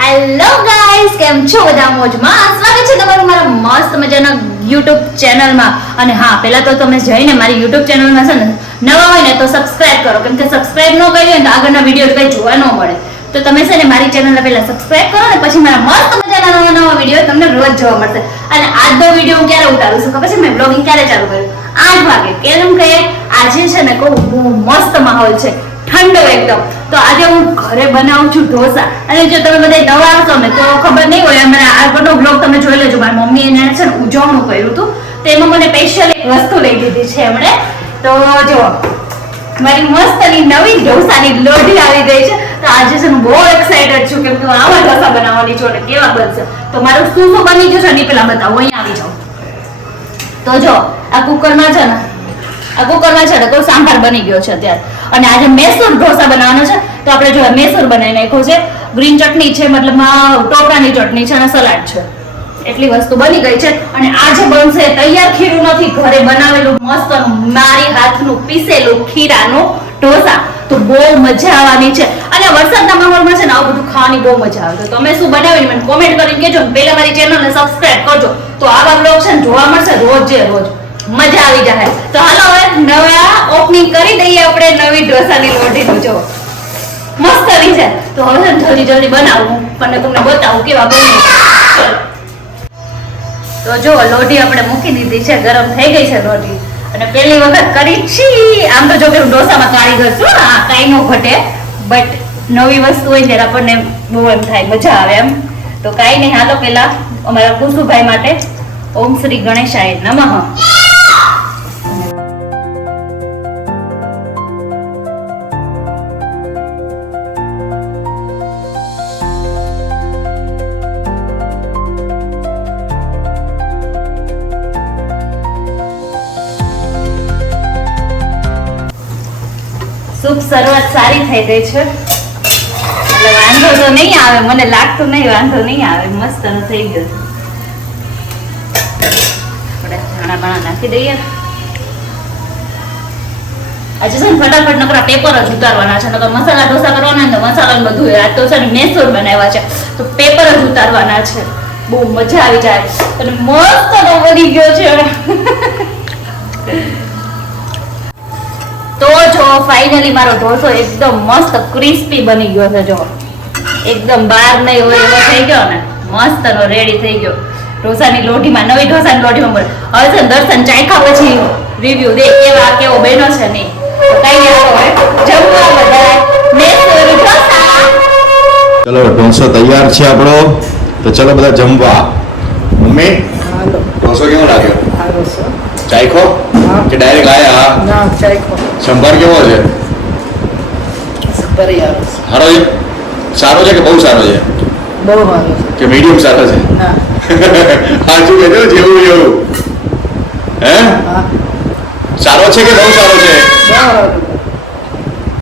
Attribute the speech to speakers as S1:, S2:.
S1: Hello guys કેમ છો? બધા મોજમાં? સ્વાગત છે તમારું મારા મસ્ત મજાના યુટ્યુબ ચેનલમાં અને હા, પહેલા તો તમે જઈને મારી યુટ્યુબ ચેનલમાં છે ને, નવા હોય ને તો સબસ્ક્રાઇબ કરો. કેમ કે સબસ્ક્રાઇબ ન કરી હોય તો આગળના વીડિયો કંઈ જોવા ન મળે. તો તમે છે ને મારી ચેનલને પહેલા સબસ્ક્રાઇબ કરો ને, પછી મારા મસ્ત મજાના નવા નવા વીડિયો તમને રોજ જોવા મળશે. અને આજનો વીડિયો હું ક્યારે ઉતારું છું? ખબર છે? મેં બ્લોગિંગ ક્યારે ચાલુ કર્યું? આઠ વાગે. કેમ કે આજે છે ને કહું, બહુ મસ્ત માહોલ છે. ઠંડો એકદમ. તો આજે હું ઘરે બનાવું છું ઢોસા. અને જો તમે બધા નવા આવશો ને, તો ખબર નહીં હોય અમારે આગળનો બ્લોગ તમે જોઈ લેજો. મારી મમ્મી એને છે ને ઉજવણું કર્યું હતું. તો એમાં મને સ્પેશિયલ એક વસ્તુ લઈ દીધી છે એમણે. તો જો મારી મસ્તની નવી ઢોસાની લોઢી આવી ગઈ છે. તો આજે છે હું બહુ એક્સાઇટેડ છું કેમ કે હું આવા ઢોસા બનાવવાની છું અને કેવા બનશે. તો મારું શું શું બની ગયું છે ને પેલા બતાવું અહીંયા આવી જાઓ તો જો, આ કુકરમાં છે ને, આ કુકરમાં છે ને કોઈ સાંભાર બની ગયો છે અત્યારે. અને આજે મેસૂર ઢોસા બનાવવાનો છે. તો આપણે જો મેસૂર બનાવી નાખ્યો છે. ગ્રીન ચટણી છે, મતલબ ટોપરાની ચટણી છે અને સલાડ છે. એટલી વસ્તુ બની ગઈ છે. અને આજે બનશે તૈયાર ખીરું નથી, ઘરે બનાવેલું મસ્ત મારી હાથનું પીસેલું ખીરાનું ઢોસા. તો બહુ મજા આવવાની છે. અને વરસાદના માહોલમાં છે ને આવું બધું ખાવાની બહુ મજા આવે તો તમે શું બનાવીને મને કોમેન્ટ કરીને કહેજો ને પહેલા મારી ચેનલને સબસ્ક્રાઇબ કરજો. તો આવા બ્લોગ છે ને જોવા મળશે રોજે રોજ. મજા આવી જાય. તો હાલો હવે નવા ઓપનિંગ કરી દઈએ આપણે નવી ઢોસાની લોઢીનું. જો. મસ્ત આવી છે તો હવે છે જલ્દી જલ્દી બનાવું. પણ તમને બતાવું કેવા બને. તો જો, લોઢી આપણે મૂકી દીધી છે. ગરમ થઈ ગઈ છે લોઢી. અને પહેલી વખત કરી છી આમ તો જો કે હું ઢોસામાં કારીગર છું આ કાંઈ નો ઘટે. બટ નવી વસ્તુ હોય ત્યારે આપણને બહુ એમ થાય, મજા આવે એમ. તો કાંઈ નહીં, હાલો પેલા અમારા કુસુભાઈ માટે. ઓમ શ્રી ગણેશાય નમઃ. શુભ શરૂઆત સારી થઈ ગઈ છે. એટલે વાંધો તો નહીં આવે, મને લાગતું નહીં, વાંધો નહીં આવે. મસ્ત થઈ ગયો. ધાણા બાણા નાખી દઈએ. આજે છે ને ફટાફટ નકરા પેપર જ ઉતારવાના છે, નકર મસાલા ઢોસા કરવાના તો મસાલા બધું. આ તો છે ને મેસૂર બનાવ્યા છે. તો પેપર જ ઉતારવાના છે. બહુ મજા આવી જાય. અને મસ્ત તો બની ગયો છે. ફાઇનલી મારો ઢોસો એકદમ મસ્ત ક્રિસ્પી બની ગયો છે જો. એકદમ બહાર નહીં હોય એવો થઈ ગયો ને મસ્ત નો રેડી થઈ ગયો. ઢોસાની લોઢીમાં નવી ઢોસાની લોઢીમાં મળે. હવે છે દર્શન ચાખ્યા પછી રિવ્યુ દે કેવા કેવો બન્યો છે નહીં. કઈ આવો હવે જમવા બધા. મેસૂર ઢોસા.
S2: ચલો ઢોસો તૈયાર છે આપણો. તો ચલો બધા જમવા. મમ્મી ઢોસો કેવો લાગ્યો?
S3: સારો
S2: ચાખો
S3: હા.
S2: કે ડાયરેક્ટ આયા?
S3: ના ચાખો
S2: સંભાર કેવો છે? સારો છે? સારો છે કે બહુ સારો છે?
S3: બહુ સારો છે.
S2: કે મીડિયમ સારો છે? સાચું કહેજો જેવું એવું. હે?
S3: હા.
S2: સારો છે કે બહુ સારો છે.